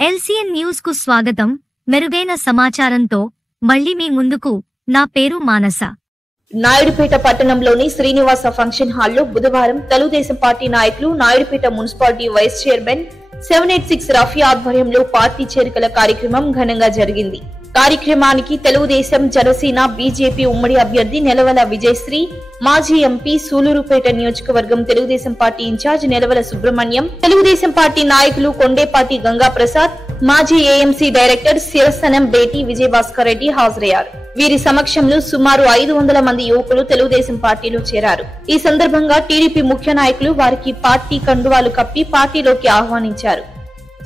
LCN news కు స్వాగతం. మెరుగైన సమాచారంతో మళ్ళీ మీ ముందుకు. నా పేరు మానస. నాయుడుపేట పట్టణంలోని శ్రీనివాస ఫంక్షన్ హాల్లో బుధవారం తెలుగుదేశం పార్టీ నాయకులు, Naidupeta municipality vice chairman 786 Rafi ఆధ్వర్యంలో పార్టీ చేరికల కార్యక్రమం ఘనంగా జరిగింది. కార్యక్రమానికి తెలుగుదేశం, జనసేన, బీజేపీ ఉమ్మడి అభ్యర్థి నెలవల విజయశ్రీ, మాజీ ఎంపీ సూలూరుపేట నియోజకవర్గం Telugu Desam party incharge Nelavala Subrahmanyam, Telugu Desam party నాయకులు కొండేపాటి గంగా ప్రసాద్, మాజీ ఏఎంసీ డైరెక్టర్ శిరసనం బేటి విజయభాస్కర్ రెడ్డి హాజరయ్యారు. వీరి సమక్షంలో సుమారు 500 మంది యువకులు తెలుగుదేశం పార్టీలో చేరారు. ఈ సందర్భంగా టీడీపీ ముఖ్య నాయకులు వారికి పార్టీ కండువాలు కప్పి పార్టీలోకి ఆహ్వానించారు.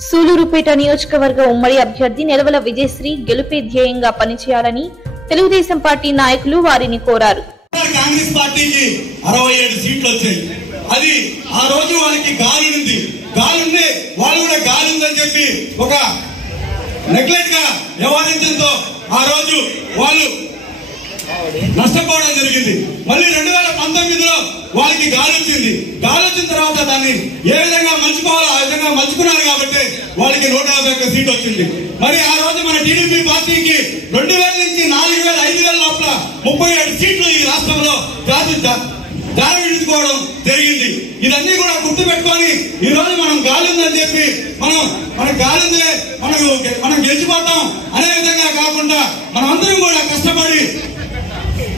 సూలూరుపేట నియోజకవర్గ ఉమ్మడి అభ్యర్థి నెలవల విజయశ్రీ గెలుపే ధ్యేయంగా పనిచేయాలని తెలుగుదేశం పార్టీ నాయకులు వారిని కోరారు. కాంగ్రెస్ పార్టీకి 67 సీట్లు వచ్చాయి. అది ఆ రోజు వాళ్ళకి గాలి ఉంది, వాళ్ళు కూడా గాలి ఉందని చెప్పి ఒక నెగ్లెక్ట్ గా వ్యవహరించడంతో ఆ రోజు వాళ్ళు నష్టపోవడం జరిగింది. మళ్ళీ 2019లో వాళ్ళకి గాలి వచ్చింది. గాలి వచ్చిన తర్వాత దాన్ని ఏ విధంగా మలుచుకోవాలో ఆ విధంగా మలుచుకున్నారు కాబట్టి వాళ్ళకి 151 సీట్ వచ్చింది. మరి ఆ రోజు మన టీడీపీ పార్టీకి 2000 నుంచి 4000, 5000 లోపల 37 సీట్లు ఈ రాష్ట్రంలో దారి విడుచుకోవడం జరిగింది. ఇదన్నీ కూడా గుర్తు పెట్టుకొని ఈ రోజు మనం గాలి ఉందని చెప్పి మన గాలి ఉందే మనం గెలిచిపోతాం అనే విధంగా కాకుండా మనమందరం కూడా కష్టపడి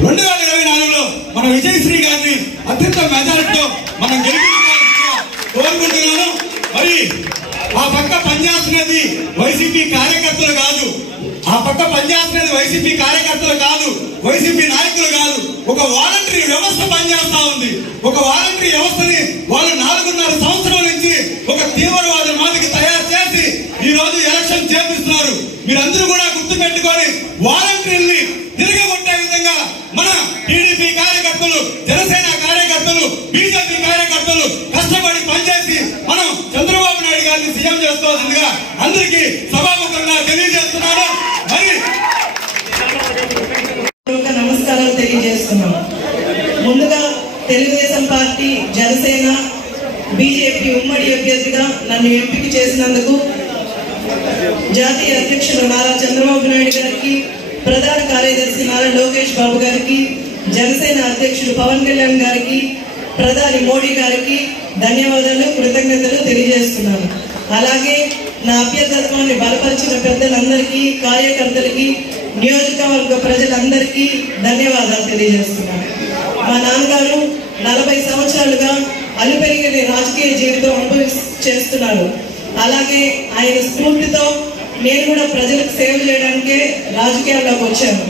2024లో మన విజయశ్రీ గారిని అత్యంత మెజారిటీతో మనం గెలిపించుకోవాల్సిందిగా కోరుకుంటున్నాను. మరి ఆ పక్క పనిచేస్తున్నది వైసీపీ కార్యకర్తలు కాదు, వైసీపీ నాయకులు కాదు, ఒక వాలంటరీ వ్యవస్థ పనిచేస్తా ఉంది. ఒక వాలంటరీ వ్యవస్థని వాళ్ళు 4.5 సంవత్సరాల నుంచి ఒక తీవ్రవాద మాదికి తయారు చేసి ఈ రోజు ఎలక్షన్ చేపిస్తున్నారు. మీరందరూ కూడా గుర్తు పెట్టుకొని వాలంటీర్ని తిరగగొట్టే విధంగా మన టీడీపీ కార్యకర్తలు, జనసేన కార్యకర్తలు, బీజేపీ కార్యకర్తలు కష్టపడి పనిచేసి మనం చంద్రబాబు నాయుడు గారిని సీఎం చేసుకోవాల్సిందిగా అందరికీ సభాముఖంగా తెలియజేస్తున్నాను. మరి నమస్కారాలు తెలియజేస్తున్నాను. ముందుగా తెలుగుదేశం పార్టీ, జనసేన, బీజేపీ ఉమ్మడి అభ్యర్థిగా నన్ను ఎంపిక చేసినందుకు జాతీయ అధ్యక్షుడు నారా చంద్రబాబు నాయుడు గారికి, ప్రధాన కార్యదర్శి నారా లోకేష్ బాబు గారికి, జనసేన అధ్యక్షుడు పవన్ కళ్యాణ్ గారికి, ప్రధాని మోడీ గారికి ధన్యవాదాలు, కృతజ్ఞతలు తెలియజేస్తున్నాను. అలాగే నా అభ్యర్థత్వాన్ని బలపరిచిన పెద్దలందరికీ, కార్యకర్తలకి, నియోజకవర్గ ప్రజలందరికీ ధన్యవాదాలు తెలియజేస్తున్నాను. మా నాన్నగారు 40 సంవత్సరాలుగా అలుపెరిగిన రాజకీయ జీవితం చేస్తున్నారు. అలాగే ఆయన స్ఫూర్తితో నేను కూడా ప్రజలకు సేవ చేయడానికే రాజకీయాల్లోకి వచ్చాను.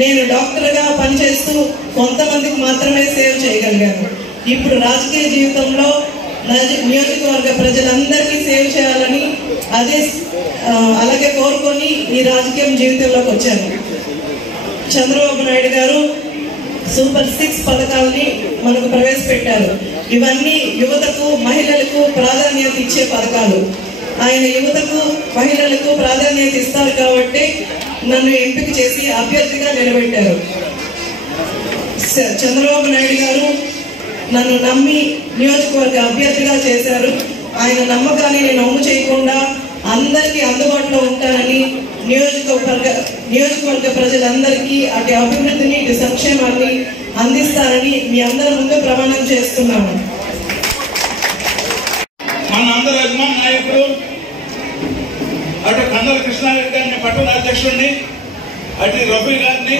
నేను డాక్టర్గా పనిచేస్తూ కొంతమందికి మాత్రమే సేవ చేయగలిగాను. ఇప్పుడు రాజకీయ జీవితంలో నియోజకవర్గ ప్రజలందరికీ సేవ చేయాలని అలాగే కోరుకొని ఈ రాజకీయ జీవితంలోకి వచ్చాను. చంద్రబాబు నాయుడు గారు సూపర్ 6 పథకాలని మనకు ప్రవేశపెట్టారు. ఇవన్నీ యువతకు, మహిళలకు ప్రాధాన్యత ఇచ్చే పథకాలు. ఆయన యువతకు, మహిళలకు ప్రాధాన్యత ఇస్తారు కాబట్టి నన్ను ఎంపిక చేసి అభ్యర్థిగా నిలబెట్టారు. చంద్రబాబు నాయుడు గారు నన్ను నమ్మి నియోజకవర్గ అభ్యర్థిగా చేశారు. ఆయన నమ్మకాన్ని నేను అమ్ము చేయకుండా అందరికీ అందుబాటులో ఉంటానని, నియోజకవర్గ ప్రజలందరికీ అటు అభివృద్ధిని, ఇటు సంక్షేమాన్ని అందిస్తారని మీ అందరి ముందు ప్రమాణం చేస్తున్నాను. మన అందరి అభిమాన నాయకుడు అటు కందల కృష్ణారెడ్డి గారిని, పట్టణ అధ్యక్షుడిని, అటు రఫీ గారిని,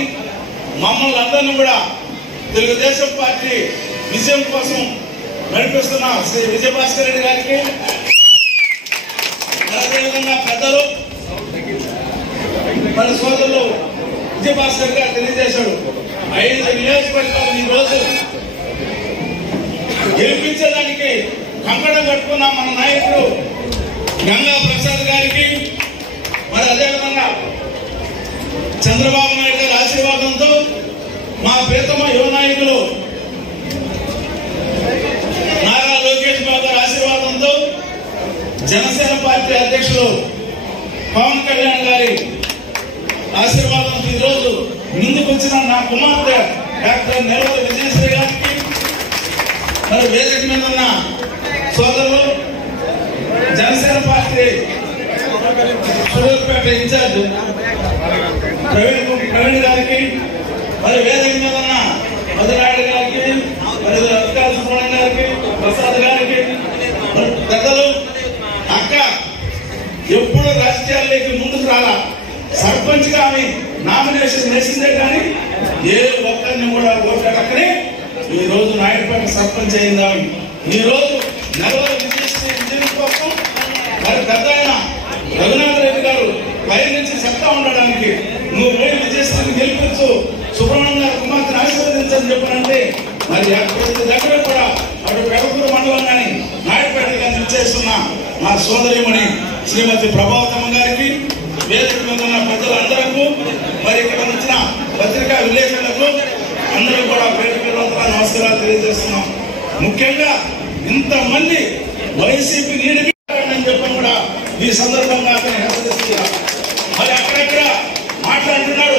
మమ్మల్ని అందరినీ కూడా తెలుగుదేశం పార్టీ విజయం కోసం నడిపిస్తున్న శ్రీ విజయభాస్కర్ రెడ్డి గారికి, అదేవిధంగా పెద్దలు మన సోదరులు విజయభాస్కర్ గారు తెలియజేశాడు. 5 నియోజకవర్గాలు ఈ రోజు గెలిపించడానికి కంకణం కట్టుకున్న మన నాయకుడు గంగా ప్రసాద్ గారికి, మరి అదేవిధంగా చంద్రబాబు నాయుడు గారి ఆశీర్వాదంతో మా ప్రియతమ యువ నాయకులు నారా లోకేష్ బాబు గారి ఆశీర్వాదంతో జనసేన పార్టీ అధ్యక్షులు పవన్ కళ్యాణ్ గారి ఆశీర్వాదంతో ఈరోజు ముందుకు వచ్చిన నా కుమార్తె డాక్టర్ నెలవల విజయశ్రీ గారికి, మరి వేదిక మీద ఉన్న సోదరులు, జనసేన పార్టీ సూర్యాపేట ఇన్ఛార్జ్ ప్రవీణ్ గారికి, మరి వేదిక మీద ఉన్న మధురాయుడు గారికి, మరి అధికార సుబ్రహ్మణ్యం గారికి, ప్రసాద్ గారికి, పెద్దలు అక్క ఎప్పుడు రాజకీయాల్లోకి ముందుకు రాలా. సర్పంచ్ గా ఆమె నామినేషన్ వేసిందే కానీ ఏ ఒక్కరిని కూడా ఓట్లక్కనే ఈ రోజు నాయుడుపేట సర్పంచ్ అయింది. ఆమె ఈ రోజు నెలవల విజయం కోసం మరి పెద్ద ఆయన రఘునాథ్ రెడ్డి గారు పై నుంచి చెప్తా ఉండడానికి నువ్వు పోయి విజయశ్రీని గెలిపించు, సుబ్రహ్మణ్యం గారు కుమార్తెను ఆశీర్వదించని చెప్పనంటే మరి దగ్గర కూడా అటు పెడకూరు మండలం కానీ నాయుడుపేట కానీ ఇచ్చేస్తున్న మా సోదరిమణి శ్రీమతి ప్రభావతమ్మ గారికి, వేదిక మీద ఉన్న ప్రజలందరకు, మరి ఇక్కడ వచ్చిన పత్రికా విలేకరులకు అందరూ కూడా పేరు నమస్కారాలు తెలియజేస్తున్నాం. ముఖ్యంగా ఇంతమంది వైసీపీ నీడని చెప్పని కూడా ఈ సందర్భంగా అతను హెచ్చరిస్తున్నారు. మరి అక్కడెక్కడ మాట్లాడుతున్నాడు,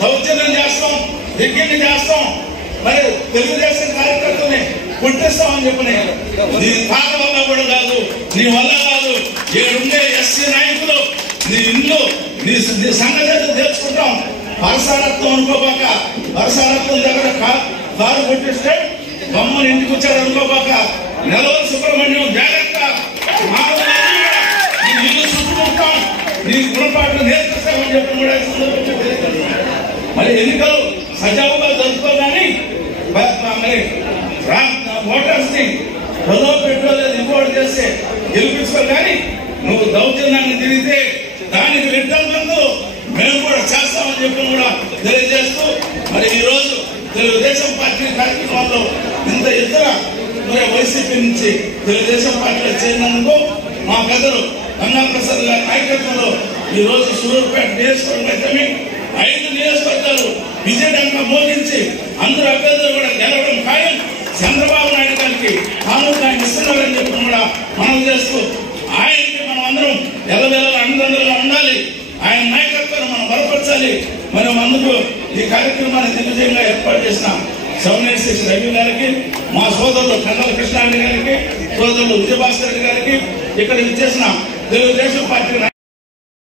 దౌర్జన్యం చేస్తాం, యజ్ఞం చేస్తాం, మరి తెలుగుదేశం కార్యకర్తల్ని కొట్టిస్తామని చెప్పని నీ తాత వల్ల కూడా కాదు, నీ వల్ల కాదు. ఏడుండే ఎస్సీ నాయకులు నీ ఇల్లు నీ సంగతి తెలుసుకుంటాం. పరసారత్వం అనుకోబాక, పరసారత్వం దగ్గర కారు కొట్టిస్తే బొమ్మను ఇంటికి వచ్చారు అనుకోబాక. నెలవల సుబ్రహ్మణ్యం జాగ్రత్త, నీ ఇల్లు చుట్టుకుంటాం, నీ గుణపాట్లు నేర్పిస్తామని చెప్పి కూడా మరి ఎన్నికలు సజావుగా జరుపుకోగాని మరి ఓటర్స్ ని ప్రలోభపెట్టో లేదు ఇంకోటి చేస్తే గెలిపించుకో. కానీ నువ్వు దౌర్జన్యాన్ని తిరిగితే దానికి విడ్డంతో మేము కూడా చేస్తామని చెప్పి కూడా తెలియజేస్తూ మరి ఈ రోజు తెలుగుదేశం పార్టీ కార్యక్రమాల్లో ఇంత ఇతర మరి వైసీపీ నుంచి తెలుగుదేశం పార్టీలో చేరినందుకు మా పెద్దలు గంగాప్రసాద్ గారి నాయకత్వంలో ఈ రోజు సూర్యాపేట నియోజకవర్గం 5 నియోజకవర్గాలు విజయడంగా మోగించి అందరూ అభ్యర్థులు కూడా గెలవడం ఖాయం. చంద్రబాబు నాయుడు గారికి కానుక ఆయన ఇస్తున్నారని చెప్పి కూడా మనం చేస్తూ ఆయనకి మనం అందరం ఎల్లవేళలా అండదండలుగా ఉండాలి. ఆయన నాయకత్వాన్ని మనం బలపరచాలి. మనం అందుకు ఈ కార్యక్రమాన్ని దిగ్విజయంగా ఏర్పాటు చేసిన 786 రవి గారికి, మా సోదరులు కన్నల కృష్ణారెడ్డి గారికి, సోదరులు విజయభాస్కర్ రెడ్డి గారికి, ఇక్కడ విచ్చేసిన తెలుగుదేశం పార్టీ